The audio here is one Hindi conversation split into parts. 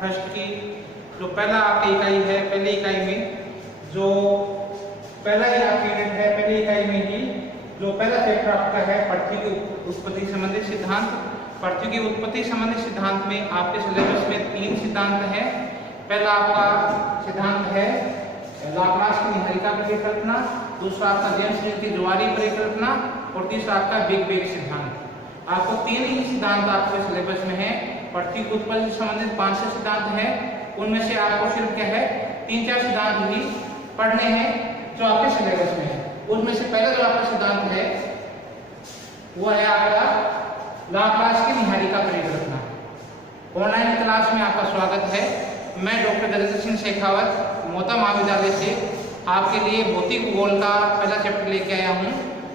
फर्स्ट की जो पहला आपकी इकाई है, पहली इकाई में जो पहला ही आपका यूनिट है, पहली इकाई में ही जो पहला चैप्टर आपका है पृथ्वी की उत्पत्ति संबंधित सिद्धांत। पृथ्वी की उत्पत्ति संबंधित सिद्धांत में आपके सिलेबस में 3 सिद्धांत हैं। पहला आपका सिद्धांत है लाप्लास की निहारिका परिकल्पना, दूसरा आपका जेम्स न्यूटन की ज्वारीय परिकल्पना और तीसरा आपका बिग बैंग सिद्धांत। आपको 3 ही सिद्धांत आपके सिलेबस में है। पृथ्वी की उत्पत्ति से संबंधित 5 सिद्धांत हैं, उनमें से आपको सिर्फ क्या है 3-4 सिद्धांत ही पढ़ने हैं जो आपके सिलेबस में है। उसमें से पहला जो आपका सिद्धांत है वो है आपका लाप्लास की निहारिका परिकल्पना। ऑनलाइन क्लास में आपका स्वागत है। मैं डॉक्टर दरिद्र सिंह शेखावत मोता महाविद्यालय से आपके लिए भौतिक भूगोल का पहला चैप्टर लेके आया हूँ।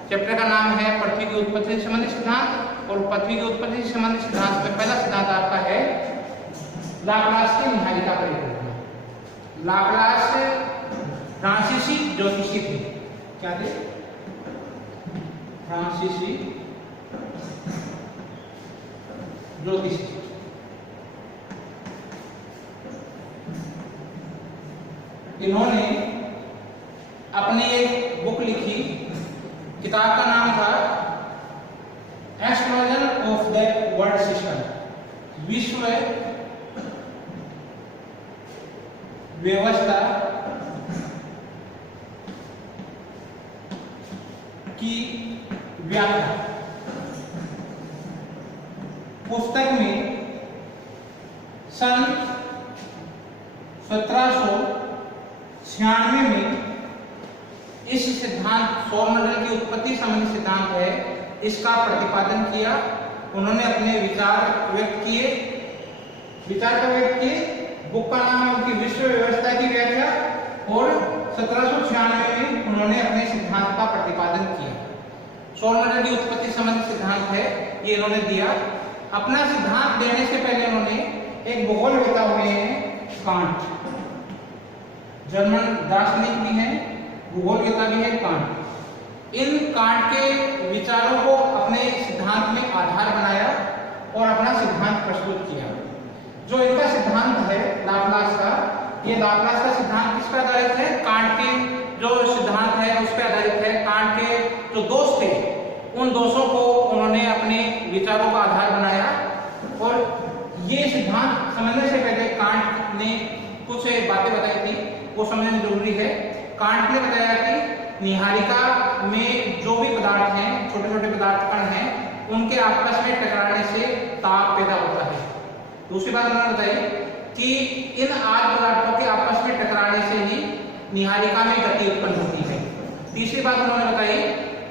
चैप्टर का नाम है पृथ्वी की उत्पत्ति से संबंधित सिद्धांत और पृथ्वी की उत्पत्ति से संबंधित सिद्धांत में पहला सिद्धांत आपका है लाप्लास की निहारिका परिकल्पना। लाप्लास फ्रांसीसी ज्योतिषी थे। क्या थे? फ्रांसीसी ज्योतिषी। इन्होंने अपनी एक बुक लिखी, किताब का नाम था astrologer of the world system, विश्व व्यवस्था की व्याख्या। पुस्तक में सन 1796 में इस सिद्धांत सौरमंडल की उत्पत्ति संबंधी सिद्धांत है, इसका प्रतिपादन किया। उन्होंने अपने विचार व्यक्त किए। विचार कब व्यक्त किए? बुक का नाम है उनकी विश्व व्यवस्था की व्याख्या और 1796 में उन्होंने अपने सिद्धांत का प्रतिपादन किया। सौरमंडल की उत्पत्ति संबंधी सिद्धांत है ये इन्होंने दिया। अपना सिद्धांत देने से पहले उन्होंने एक भूगोलवेत्ता हुए हैं कांट, जर्मन दार्शनिक भी हैं, भूगोलवेत्ता भी है कांट। इन कांट के विचारों को अपने सिद्धांत में आधार बनाया और अपना सिद्धांत प्रस्तुत किया। जो इनका सिद्धांत है लाप्लास का, ये लाप्लास का सिद्धांत किस पर आधारित है? कांट के जो सिद्धांत है उस पर आधारित है। कांट के जो दोष थे उन दोषों को उन्होंने अपने विचारों का आधार बनाया और ये सिद्धांत समझने से पहले कांट ने कुछ बातें बताई थी, वो समझना जरूरी है। कांट ने बताया कि निहारिका में जो भी पदार्थ हैं, छोटे छोटे पदार्थ कण हैं, उनके आपस में टकराने से ताप पैदा होता है। दूसरी बात उन्होंने बताई कि इन आठ पदार्थों के आपस में टकराने से ही निहारिका में गति उत्पन्न होती है। तीसरी बात उन्होंने बताई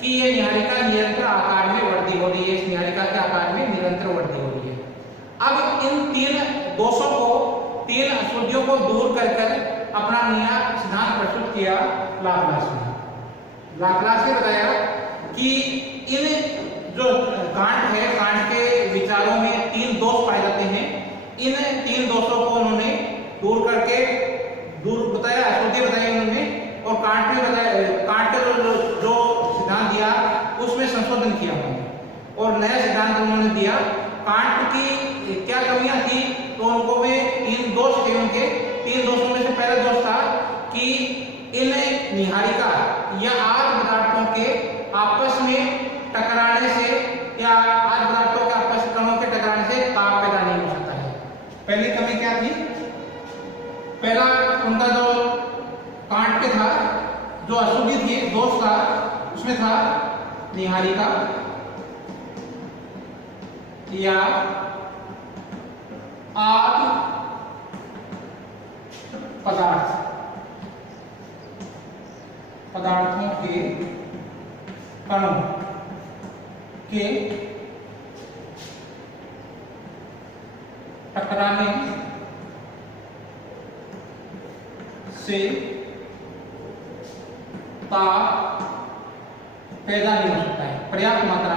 कि ये निहारिका निरंतर आकार में वृद्धि हो रही है, इस निहारिका के आकार में निरंतर वृद्धि हो रही है। अब इन 3 दोषों को, 3 अशुद्धियों को दूर कर अपना नया सिद्धांत प्रस्तुत किया लाप्लास ने। लाप्लास ने बताया कि इन जो कांट है, कांट के विचारों में 3 दोष पाए जाते हैं। इन 3 दोषों को उन्होंने दूर करके बताया, अशुद्धि बताई उन्होंने, और कांट ने बताया, कांट का जो सिद्धांत दिया उसमें संशोधन किया उन्होंने और नया सिद्धांत उन्होंने दिया। कांट की क्या कमियां थी तो उनको में 3 दोष थे उनके। 3 दोषों में से पहला दोष था कि इन निहारिका या आठ पदार्थों के आपस में टकराने से या आठ पदार्थों के आपस कणों के टकराने से ताप पैदा नहीं हो सकता है। पहली कमी क्या थी? पहला उनका जो कांट के था, जो अशुद्धि थी, दोष था, उसमें था निहारिका या आठ पदार्थों के कणों के टकराने से ताप पैदा नहीं हो सकता है। पर्याप्त मात्रा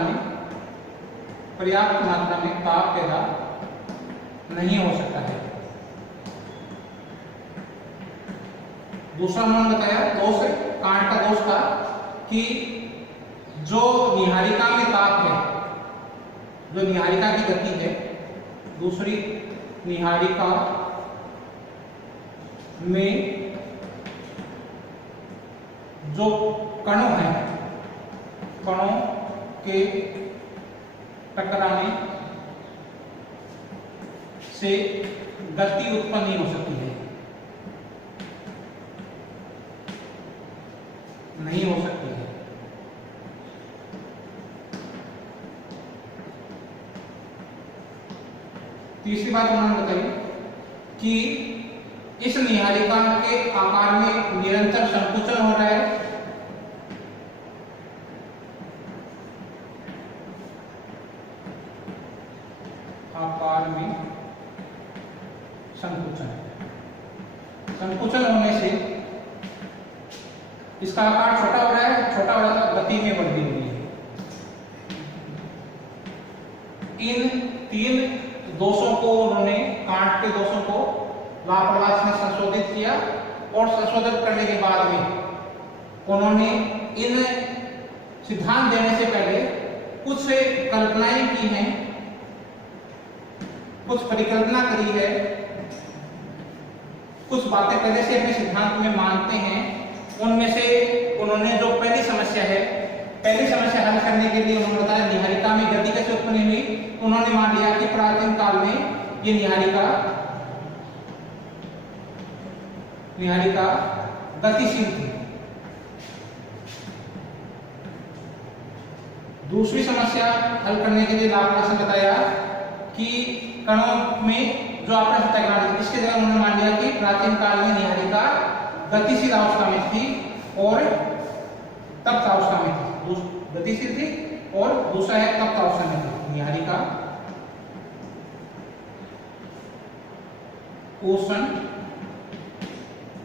में ताप पैदा नहीं हो सकता है। दूसरा उन्होंने बताया दोष, कांट का दोष था कि जो निहारिका में ताप है, जो निहारिका की गति है, दूसरी निहारिका में जो कणों हैं, कणों के टकराने से गति उत्पन्न नहीं हो सकती है, नहीं हो सकती है। तीसरी बात उन्होंने बताई कि इस निहारिका के आकार में निरंतर संकुचन हो रहा है, आकार में संकुचन, संकुचन होने से इसका आकार छोटा हो रहा है, छोटा हो रहा था, गति में वृद्धि हुई है। इन तीन दोषों को उन्होंने, कांट के दोषों को लाप्लास ने संशोधित किया और संशोधित करने के बाद में उन्होंने इन सिद्धांत देने से पहले कुछ कल्पनाएं की हैं, कुछ परिकल्पना करी है, कुछ बातें पहले से अपने सिद्धांत में मानते हैं। उनमें से उन्होंने जो पहली समस्या है, पहली समस्या हल करने के लिए उन्होंने बताया निहारिका में गति कैसे उत्पन्न हुई। उन्होंने मान लिया कि प्राचीन काल में ये निहारिका गतिशील थी। दूसरी समस्या हल करने के लिए लाप्लास ने बताया कि कणों में जो आपने टकराने, इसके जगह उन्होंने मान लिया कि प्राचीन काल में निहारिका गतिशील अवस्था में थी और तप्त अवस्था में थी, गतिशील थी और दूसरा है तप्त अवस्था में थी। निहारिका उष्ण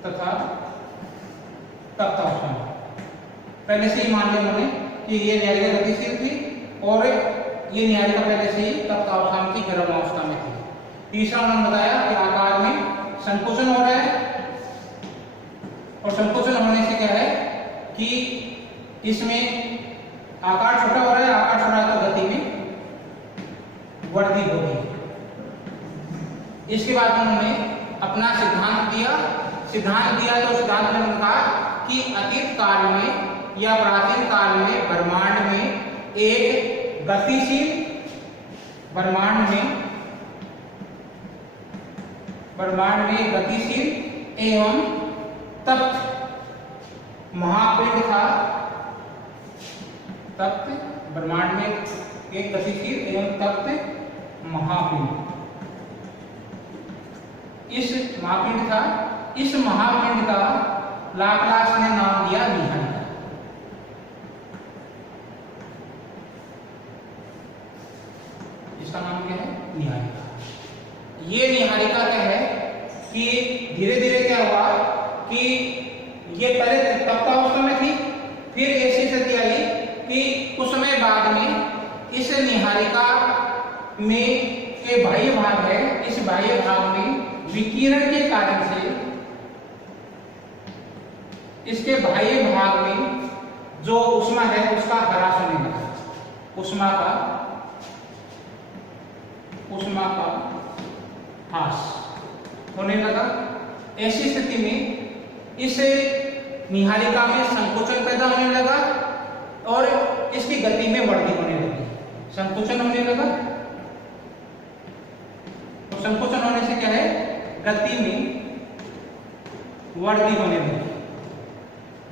तथा तप्त अवस्था में, पहले से ही मान लिया उन्होंने कि ये निहारिका गतिशील थी और ये निहारिका पहले से ही तप्त अवस्था में थी, गर्म अवस्था में थी। तीसरा उन्होंने बताया कि आकार में संकुचन हो रहा है और संकुचन होने से क्या है कि इसमें आकार छोटा हो रहा है, आकार छोटा है तो गति में वृद्धि होगी। इसके बाद उन्होंने अपना सिद्धांत दिया तो सिद्धांत में उन्होंने कहा कि अतीत काल में या प्राचीन काल में ब्रह्मांड में एक गतिशील, ब्रह्मांड में गतिशील एवं तप्त महापिंड था। तप्त ब्रह्मांड में एक गतिशील एवं तप्त महापिंड, इस महापिंड था। इस महापिंड का लाप्लास ने नाम दिया निहारिका। इसका नाम क्या है? निहारिका। ये निहारिका क्या है कि धीरे धीरे क्या हुआ कि ये पहले तप्त अवस्था में थी, फिर ऐसी स्थिति आई कि कुछ समय बाद में इस निहारिका में के बाह्य भाग है, इस बाह्य भाग में विकिरण के कारण से इसके बाह्य भाग में जो ऊष्मा है उसका ह्रास होने लगा, ऊष्मा का ह्रास होने लगा। ऐसी स्थिति में इस निहारिका में संकुचन पैदा होने लगा और इसकी गति में वृद्धि होने लगी। संकुचन होने लगा और संकुचन होने से क्या है, गति में वृद्धि होने लगी।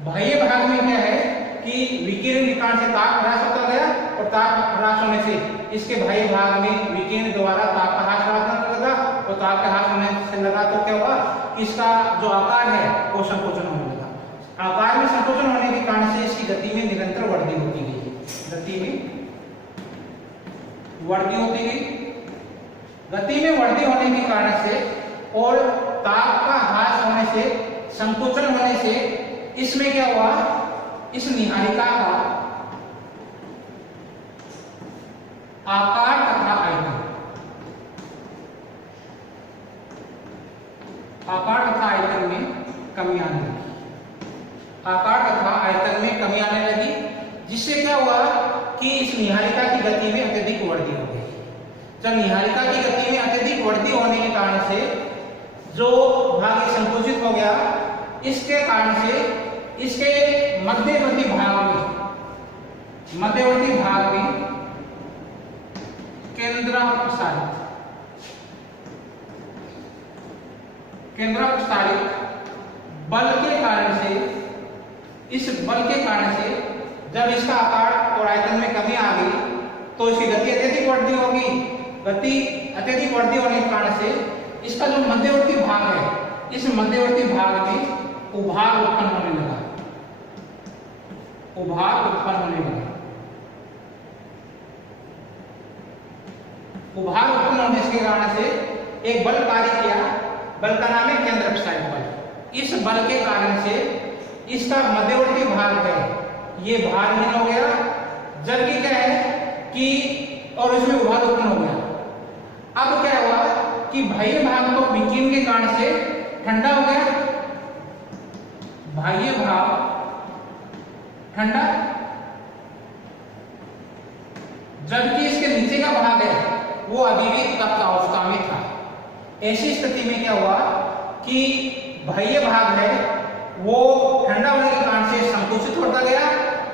बाह्य भाग में क्या है कि विकिरण के कारण से ताप ह्रास होता गया और ताप ह्रास होने से इसके बाह्य भाग में विकिरण द्वारा ताप का ह्रास होने लगा और ताप का ह्रास होने से लगा तो क्या हुआ, इसका जो आकार है वो संकोचन होने लगा। आकार में संकोचन होने के कारण से इसकी गति में निरंतर वृद्धि होती गई, गति में वृद्धि होती गई। गति में वृद्धि होने के कारण से और ताप का ह्रास होने से, संकोचन होने से इसमें क्या हुआ, इस निहारिका का आकार तथा आयतन, आकार तथा आयतन में कमी आने लगी। आकार तथा आयतन में कमी आने लगी, जिससे क्या हुआ कि इस निहारिका की गति में अत्यधिक वृद्धि हो गई। जब निहारिका की गति में अत्यधिक वृद्धि होने के कारण से जो भाग ये संकुचित हो गया, इसके कारण से इसके मध्यवर्ती भाग में केंद्रापसारित बल के कारण से, इस बल के कारण से जब इसका आकार और आयतन में कमी आ गई तो इसकी गति अत्यधिक बढ़ती होगी। गति अत्यधिक बढ़ती होने के कारण से इसका जो मध्यवर्ती भाग है, इस मध्यवर्ती भाग में उभार उत्पन्न होने लगा। उभार उत्पन्न होने के कारण से एक बल कार्य किया। बल का नाम है केंद्रापसारित बल। इस बल के कारण से इसका मध्यवर्ती भाग है ये भारहीन हो गया, जबकि क्या है कि और इसमें उभार उत्पन्न हो गया। अब क्या हुआ कि बाह्य भाग तो विकिरण के कारण से ठंडा हो गया, बाह्य भाग ठंडा, जबकि इसके नीचे का भाग है वो अभी भी तप्त अवस्था में था। ऐसी स्थिति में क्या हुआ कि बाह्य भाग है वो ठंडा होने के कारण से संकुचित होता गया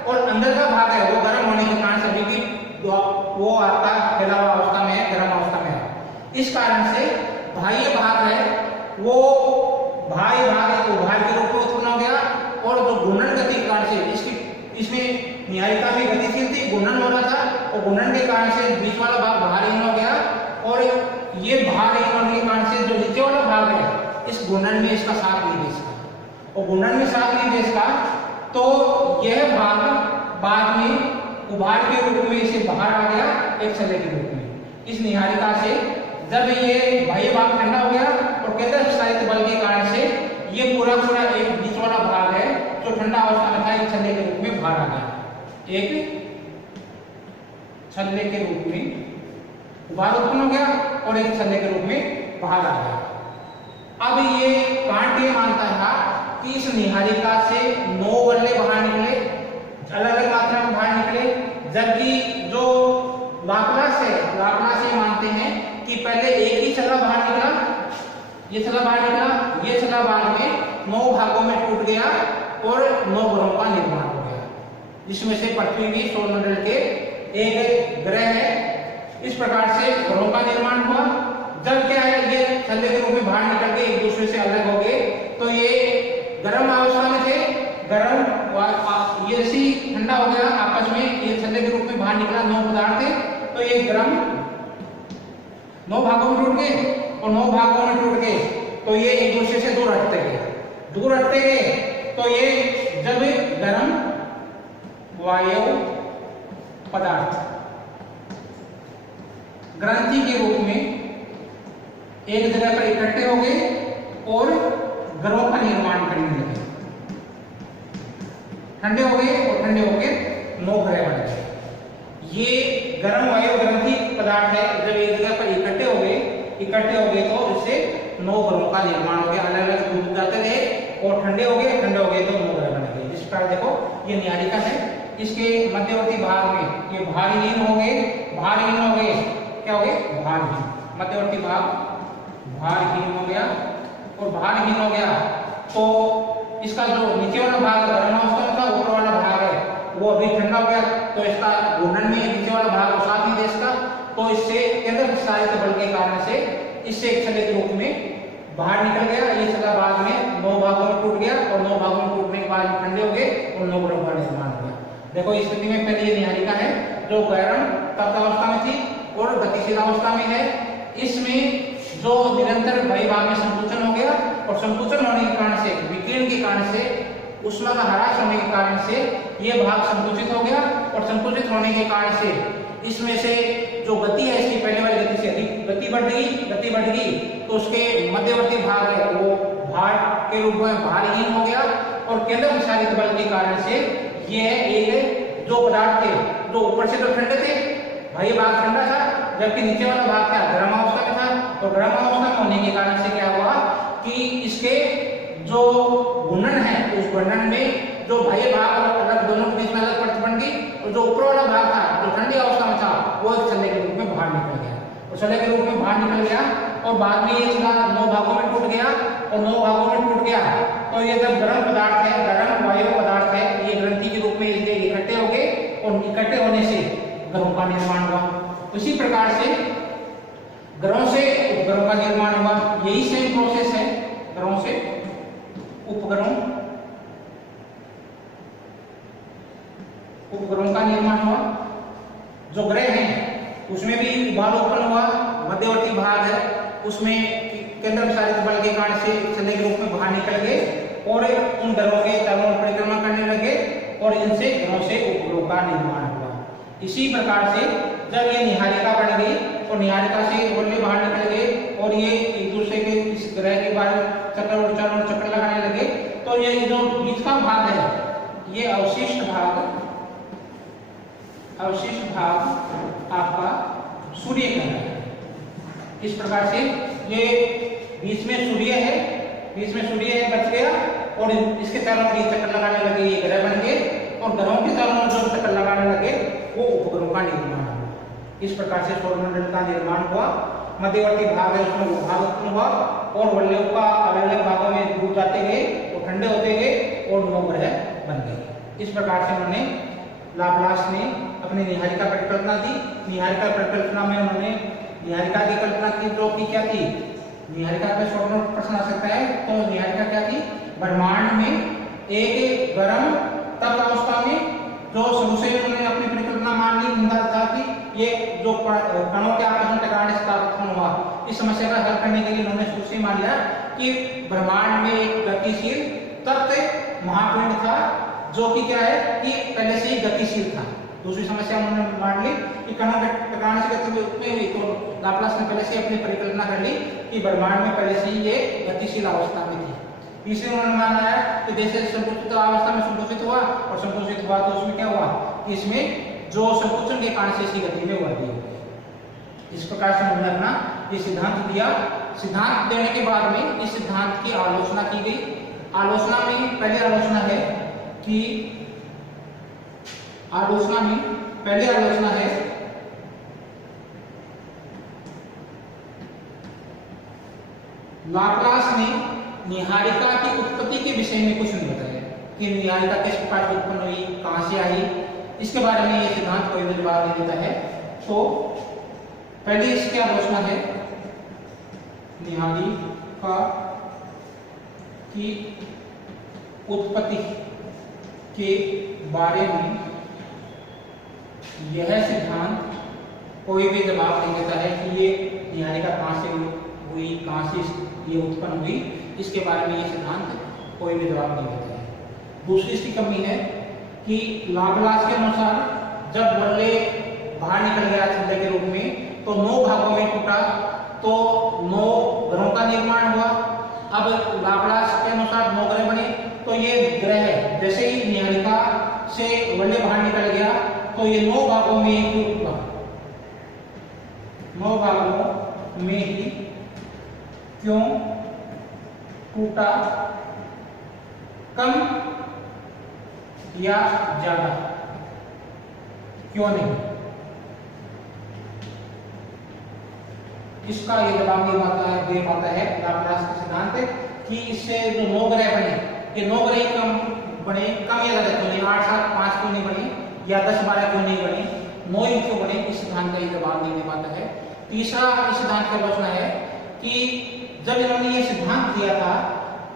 और अंदर का भाग है वो गर्म होने के कारण से अभी भी वो आपका फैला हुआ अवस्था में है, गर्म अवस्था में है। इस कारण से बाह्य भाग है वो बाह्य भाग एक उभार के रूप में उत्पन्न हो गया और जो घूर्णन गति के कारण से इसमें न्यायिका में गतिशील थी, घूर्णन हो रहा था और घूर्णन के कारण से बीच वाला भाग भारहीन हो गया और ये भारहीन होने के कारण से जो नीचे वाला भाग है इस घूर्णन में इसका साथ नहीं दे सका और घूर्णन में साथ नहीं दे सका तो यह भाग बाद में उभार के रूप में इसे बाहर आ गया एक छल्ले के रूप में। इस निहारिका से जब ये बाह्य भाग ठंडा हो गया और केंद्रापसारित बल के कारण से ये पूरा एक बीच वाला भाग है जो ठंडा अवस्था में था एक छल्ले के रूप में बाहर आ गया, एक छल्ले के रूप में उभार उत्पन्न हो गया और एक छल्ले के रूप में बाहर आ गया। अब ये कांट ये मानता था कि इस निहारिका से 9 बल्ले बाहर निकले, अलग अलग मात्रा में बाहर निकले, जबकि जो लाप्लास है, लाप्लास ये मानते हैं कि पहले एक ही छल्ला बाहर निकला, ये छल्ला बाहर निकला, ये छल्ला बाद में 9 भागों में टूट गया और 9 ग्रहों का निर्माण हो गया, जिसमें से पृथ्वी भी सौरमंडल के एक ग्रह है। इस प्रकार से ग्रहों का निर्माण हुआ। जब क्या है ये छल्ले के रूप में बाहर निकल के एक दूसरे से अलग हो गए तो ये गर्म अवस्था में थे, गर्म ये जैसे ठंडा हो गया आपस में, ये छल्ले के रूप में बाहर निकला 9 पदार्थ थे तो ये गर्म 9 भागों में टूट गए और 9 भागों में टूट गए तो ये एक दूसरे से दूर हटते गए तो ये जब गर्म वायु पदार्थ ग्रंथि के रूप में एक जगह पर इकट्ठे हो गए और ग्रहों का निर्माण करने लगे, ठंडे हो गए और ठंडे होकर 9 ग्रह बन गए। ये गर्म वायु ग्रंथि पदार्थ है, जब एक जगह पर इकट्ठे हो गए तो इससे 9 ग्रहों का निर्माण हो गया, अलग अलग डूब जाते रहे और ठंडे हो गए तो 9 ग्रह बन गए। जिस प्रकार देखो ये निहारिका है, इसके मध्यवर्ती भाग में ये भारहीन हो गए, क्या हो गए भारहीन, मध्यवर्ती भाग भारहीन हो गया और भारहीन हो गया तो इसका जो नीचे वाला भाग गर्म अवस्था में था, ऊपर वाला भाग है वो अभी ठंडा हो गया तो इसका घूर्णन में नीचे वाला भाग को साथ नहीं दे सका तो इससे केंद्रापसारित बल के कारण से इससे एक छल्ले के रूप में बाहर निकल गया। ये छल्ला बाद में 9 भागों में टूट गया और 9 भागों में टूटने के बाद ठंडे हो गए और 9 ग्रहों का निर्माण हो गया। देखो इस स्थिति में पहले ये निहारिका है जो गर्म तप्त अवस्था में थी और गतिशील अवस्था में है। इसमें जो निरंतर बाह्य भाग में संकुचन हो गया और संकुचन होने के कारण से विकिरण के कारण से उष्मा का ह्रास होने के कारण से ये भाग संकुचित हो गया और संकुचित होने के कारण से इसमें से जो गति है इसकी पहले वाली गति से अधिक गति बढ़ गई तो उसके मध्यवर्ती भाग है वो भार के रूप में भारहीन हो गया और केंद्रापसारित बल के कारण से ये एक जो पदार्थ थे जो ऊपर से तो ठंडे थे, बाह्य भाग ठंडा था, जबकि नीचे वाला भाग क्या गर्म अवस्था में था। तो गर्म अवस्था में होने के कारण से क्या हुआ कि इसके जो घूर्णन है उस घूर्णन में जो बाह्य भाग अलग दोनों के बीच में अलग परत बन गई और जो ऊपर वाला भाग था जो ठंडी अवस्था में था वो एक छल्ले के रूप में बाहर निकल गया और छल्ले के रूप में बाहर निकल गया और बाद में ये सीधा 9 भागों में टूट गया और 9 भागों में टूट गया। तो ये जब गर्म पदार्थ है, गर्म वायु पदार्थ है, ये ग्रंथि के रूप में इकट्ठे हो गए और इकट्ठे होने से ग्रहों का निर्माण हुआ। इसी प्रकार से ग्रहों से उपग्रहों का निर्माण हुआ। यही सेम प्रोसेस है, ग्रहों से उपग्रहों का निर्माण हुआ। जो ग्रह हैं उसमें भी उभार उत्पन्न हुआ, मध्यवर्ती भाग है उसमें केंद्र विसारित बल के कारण से छल्ले के रूप में बाहर निकल गए और उन ग्रहों के चारों ओर परिक्रमा करने लगे और इनसे ग्रहों से उपग्रहों का निर्माण हुआ। इसी प्रकार से जब ये निहारिका बन गई और निहारिका से गोले बाहर निकल गए और ये एक दूसरे के इस ग्रह के बारे में चक्कर लगाने लगे, तो ये जो बीच का भाग है, ये अवशिष्ट भाग आपका सूर्य का है। इस प्रकार से ये बीच में सूर्य है, बच गया और इसके चारों ओर चक्कर लगाने लगे, ये ग्रह बन गए और ग्रहों के चारों ओर जो चक्कर लगाने लगे वो उपग्रहों का निर्माण हुआ। इस प्रकार से सौरमंडल का निर्माण हुआ। मध्यवर्ती भाग है उसमें उभार उत्पन्न हुआ और वलयों का अलग अलग भागों में डूब जाते गए और ठंडे होते गए और 9 ग्रह बन गए। इस प्रकार से उन्होंने लाप्लास ने अपनी निहारिका परिकल्पना दी। निहारिका परिकल्पना में उन्होंने निहारिका की कल्पना की जो कि क्या थी, निहारिका पे शॉर्ट प्रश्न आ सकता है। तो निहारिका क्या थी, ब्रह्मांड में एक गर्म तप अवस्था में जो शुरू से उन्होंने अपनी परिकल्पना मान ली था कि ये जो कणों के आपस में टकराने से उत्पन्न हुआ, इस समस्या का हल करने के लिए उन्होंने शुरू से मान लिया कि ब्रह्मांड में एक गतिशील तत्व महापिंड था जो कि क्या है कि पहले से ही गतिशील था। दूसरी समस्या उन्होंने मान ली कि कणों के टकराने से गति उत्पन्न हुई, तो लाप्लास ने पहले से अपनी परिकल्पना कर ली कि ब्रह्मांड में पहले से ही ये गतिशील अवस्था में थी। तीसरे उन्होंने माना है कि जैसे संकुचित अवस्था में संकुचित हुआ और संकुचित हुआ तो उसमें क्या हुआ कि इसमें जो संकुचन के कारण से इसकी गति में वृद्धि हो गई। इस प्रकार से उन्होंने अपना ये सिद्धांत दिया। सिद्धांत देने के बाद में इस सिद्धांत की आलोचना की गई। आलोचना में पहली आलोचना है कि पहली आलोचना है लाप्लास ने निहारिका की उत्पत्ति के विषय में कुछ नहीं बताया कि निहारिका किस प्रकार से उत्पन्न हुई, कहां से आई, इसके बारे में ये सिद्धांत कोई भी जवाब नहीं देता है। तो पहले इसकी आलोचना है निहारिका की उत्पत्ति के बारे में यह सिद्धांत कोई भी जवाब नहीं देता है कि ये निहारिका कहां से हुई, कहां से ये उत्पन्न हुई, इसके बारे में ये सिद्धांत कोई भी जवाब नहीं देता है। दूसरी इसकी कमी है कि लाप्लास के अनुसार जब वल्ले बाहर निकल गया छल्ले के रूप में तो 9 भागों में टूटा तो 9 ग्रहों का निर्माण हुआ। अब लाप्लास के अनुसार 9 ग्रह बने, तो ये ग्रह जैसे ही निहारिका से वल्ले बाहर निकल गया तो ये 9 भागों में ही टूटा, 9 भागों में ही क्यों टूटा, कम या ज्यादा, क्यों नहीं, इसका ये जवाब दे पाता है लाप्लास का सिद्धांत कि इससे जो 9 ग्रह बने, ये 9 ग्रह कम बने, कम या ज्यादा क्यों नहीं, 8, 7, 5 क्यों नहीं बने या 10, 12 क्यों नहीं बने, 9 ही क्यों बने, इस सिद्धांत का ये जवाब नहीं दे पाता है। तीसरा इस सिद्धांत की आलोचना है कि जब इन्होंने ये सिद्धांत दिया था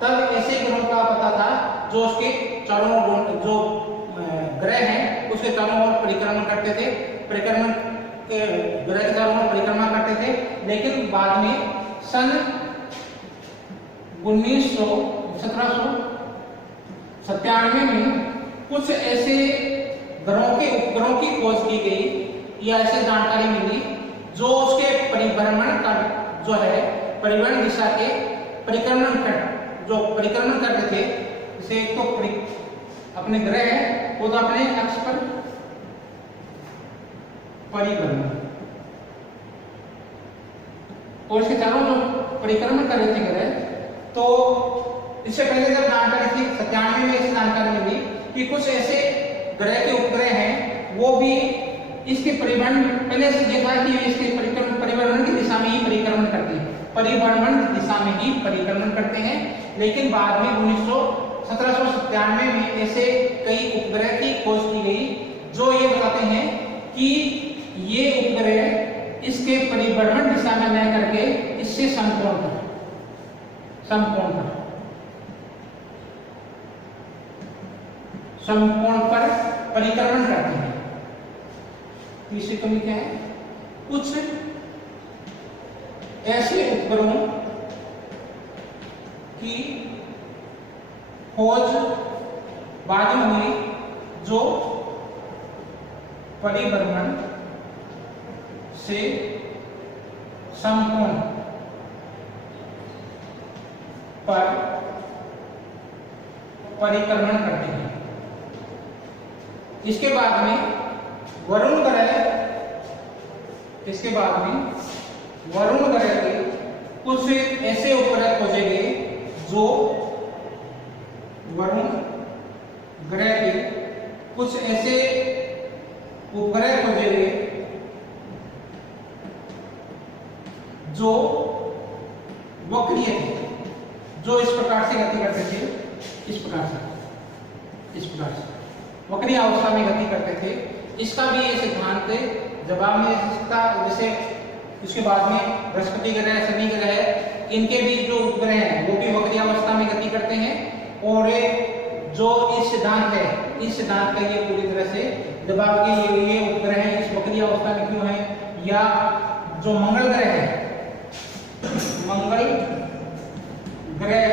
तब ऐसे ग्रहों का पता था जो उसके चारों ओर जो ग्रह हैं उसके चारों ओर परिक्रमण करते थे, परिक्रमण के ग्रह के चारों ओर परिक्रमा करते थे। लेकिन बाद में सन 1797 में कुछ ऐसे ग्रहों के उपग्रहों की खोज की गई या ऐसे जानकारी मिली जो उसके परिभ्रमण का जो है परिवहन दिशा के परिक्रमण करते थे। जैसे एक तो अपने ग्रह है वो तो अपने अक्ष पर परिभ्रमण और इसके चारों जो परिक्रमण कर रहे थे ग्रह, तो इससे पहले जब जानकारी थी 97 में इस जानकारी मिली कि कुछ ऐसे ग्रह के उपग्रह हैं वो भी इसके परिभ्रमण पहले से देखा कि इसके परिभ्रमण की दिशा में ही परिक्रमण करती है, परिभ्रमण दिशा में ही परिक्रमण करते हैं। लेकिन बाद में 1797 में ऐसे कई उपग्रह की खोज की गई जो ये बताते हैं कि ये उपग्रह इसके परिभ्रमण दिशा में न करके इससे समकोण पर परिक्रमण करते हैं। तीसरी कमी क्या है? कुछ ऐसे उपग्रहों की खोज बाद में हुई जो परिभ्रमण से समकोण पर परिक्रमण करते हैं। इसके बाद में वरुण ग्रह के कुछ ऐसे उपग्रह खोजे गए जो वरुण ग्रह के कुछ ऐसे उपग्रह खोजे गए जो वक्रीय थे, जो इस प्रकार से गति करते थे, इस प्रकार से वक्रीय अवस्था में गति करते थे। इसका भी ये सिद्धांत जवाब में इसका, जैसे उसके बाद में बृहस्पति ग्रह, शनि ग्रह, इनके भी जो उपग्रह हैं वो भी वक्रीय अवस्था में गति करते हैं। और जो इस सिद्धांत है, इस सिद्धांत का ये पूरी तरह से जवाब कि ये उपग्रह है इस वक्रीय अवस्था में क्यों है। या जो मंगल ग्रह है, मंगल ग्रह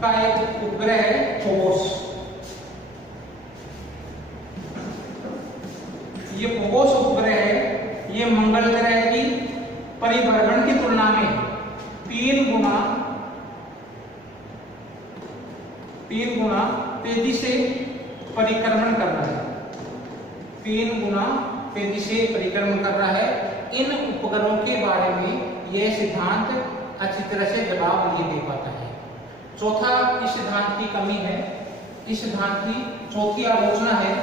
का एक उपग्रह है फोबोस। ये फोबोस उपग्रह है, ये मंगल ग्रह की परिभ्रमण की तुलना में 3 गुना तेजी से परिक्रमण कर रहा है। 3 गुना तेजी से परिक्रमण कर रहा है। इन उपग्रहों के बारे में यह सिद्धांत अच्छी तरह से जवाब नहीं दे पाता है। चौथा इस सिद्धांत की कमी है, इस सिद्धांत की चौथी आलोचना है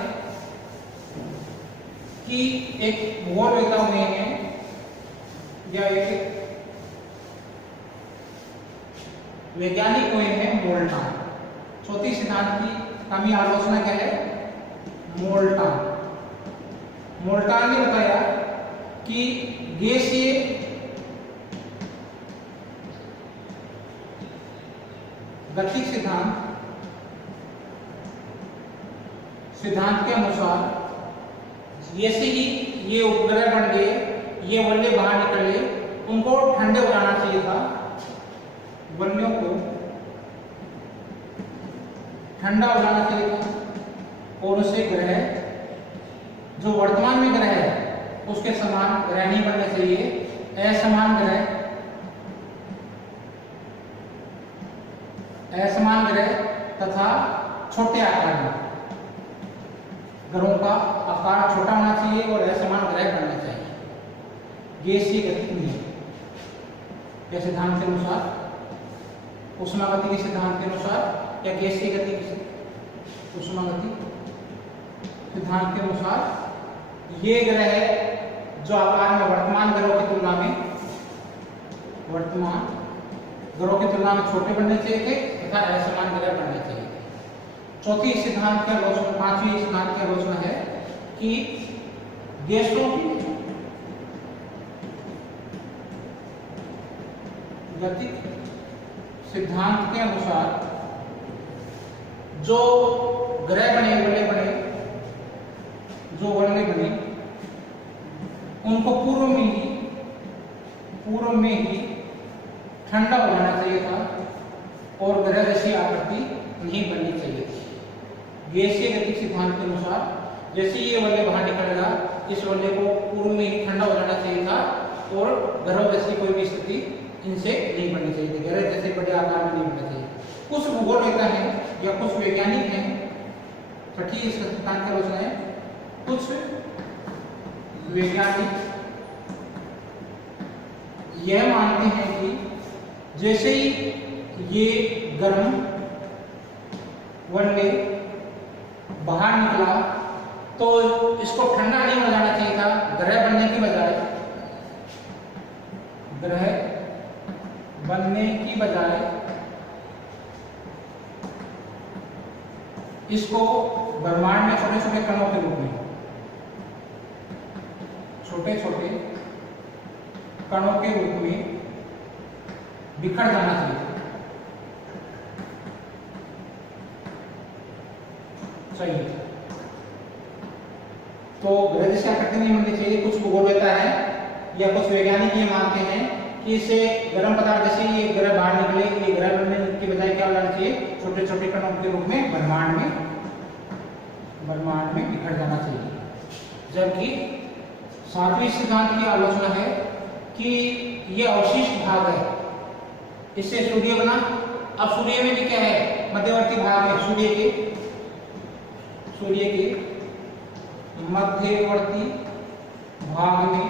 कि एक भूगोलवेत्ता हुए हैं या एक वैज्ञानिक हुए हैं मोल्टन। चौथी सिद्धांत की कमी आलोचना क्या है? मोल्टन ने बताया कि गैसीय गतिक सिद्धांत के अनुसार जैसे ही ये उपग्रह बन गए, ये वल्ले बाहर निकले, उनको ठंडे हो जाना चाहिए था, वल्यों को ठंडा हो जाना चाहिए था और उसे ग्रह जो वर्तमान में ग्रह है उसके समान ग्रह नहीं बनने चाहिए। असमान ग्रह तथा छोटे आकार में, ग्रहों का आकार छोटा होना चाहिए और असमान ग्रह बनना चाहिए। गैसीय गति नहीं है यह सिद्धांत के अनुसार, उष्मागति के सिद्धांत के अनुसार या गैसीय गति उष्मागति सिद्धांत के अनुसार ये ग्रह जो आकार में वर्तमान ग्रहों की तुलना में छोटे बनने चाहिए थे तथा असमान ग्रह बनने चाहिए थे। चौथी सिद्धांत की आलोचना, पांचवी सिद्धांत की आलोचना है कि गैसों की गतिक सिद्धांत के अनुसार जो ग्रह बने, वल्ले बने, उनको पूर्व में ही ठंडा हो जाना चाहिए था और ग्रह जैसी आकृति नहीं बननी चाहिए थी। गैसीय गतिक सिद्धांत के अनुसार जैसे ये वल्ले बाहर निकलेगा, इस वल्ले को पूर्व में ही ठंडा हो जाना चाहिए था और ग्रह जैसी कोई भी स्थिति इनसे नहीं बननी चाहिए थी, ग्रह जैसे बड़े आकार में नहीं बनना चाहिए। कुछ भूगोलवेत्ता हैं या कुछ वैज्ञानिक हैं, छठी सिद्धांत की आलोचना है, कुछ वैज्ञानिक यह मानते हैं कि जैसे ही ये गर्म वल्ले बाहर निकला तो इसको ठंडा नहीं हो जाना चाहिए था, ग्रह बनने की बजाय ग्रह बजाय इसको ब्रह्मांड में छोटे छोटे कणों के रूप में, छोटे छोटे कणों के रूप में बिखर जाना चाहिए। तो ग्रह जैसे आकृति नहीं बननी चाहिए। कुछ भूगोलवेत्ता है या कुछ वैज्ञानिक ये मानते हैं कि इसे गर्म पदार्थ जैसे ये ग्रह बाहर निकले, ये ग्रह बनने की बजाय क्या होना चाहिए, छोटे छोटे कणों के रूप में ब्रह्मांड में बिखर जाना चाहिए। जबकि सातवें सिद्धांत की आलोचना है कि ये अवशिष्ट भाग है, इससे सूर्य बना। अब सूर्य में भी क्या है, मध्यवर्ती भाग है, सूर्य के मध्यवर्ती भाग में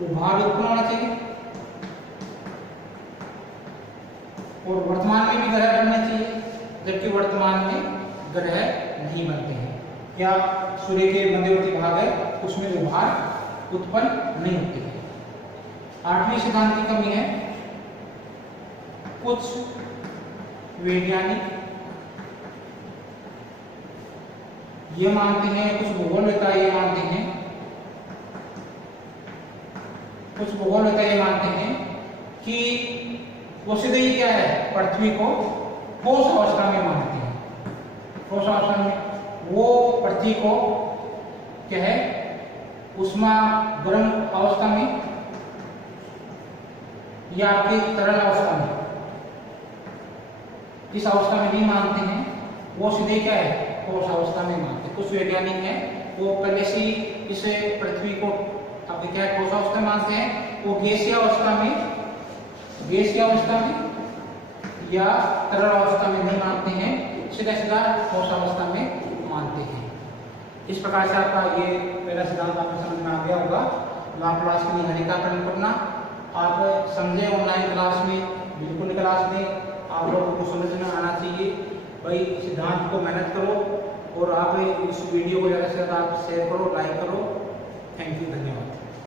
उभार उत्पन्न होना चाहिए और वर्तमान में भी ग्रह बनने चाहिए, जबकि वर्तमान में ग्रह नहीं बनते हैं। क्या सूर्य के मध्यवर्ती भाग है उसमें उभार उत्पन्न नहीं होते हैं। आठवीं सिद्धांत की कमी है, कुछ वैज्ञानिक ये मानते हैं, कुछ भूगोलवेत्ता ये मानते हैं, कि वो सीधे ही क्या है, पृथ्वी को ठोस अवस्था में मानते हैं। ठोस अवस्था में वो पृथ्वी को क्या है, उष्मा गर्म अवस्था में या आपकी तरल अवस्था में, किस अवस्था में नहीं मानते हैं, वो सीधे क्या है, ठोस अवस्था में मानते हैं। कुछ वैज्ञानिक हैं वो पहले से इसे पृथ्वी को अब क्या है, ठोस अवस्था में मानते हैं। वो गैसीय अवस्था में या तरल अवस्था में नहीं मानते हैं, सीधा सीधा ठोस अवस्था में मानते हैं। इस प्रकार से आपका ये पहला सिद्धांत आपको समझ में आ गया होगा। लाप्लास की निहारिकाकरण करना आप समझे, ऑनलाइन क्लास में बिल्कुल क्लास में आप लोगों को समझ में आना चाहिए। भाई सिद्धांत को मेहनत करो और आप इस वीडियो को ज़्यादा से ज़्यादा आप शेयर करो, लाइक करो। थैंक यू, धन्यवाद।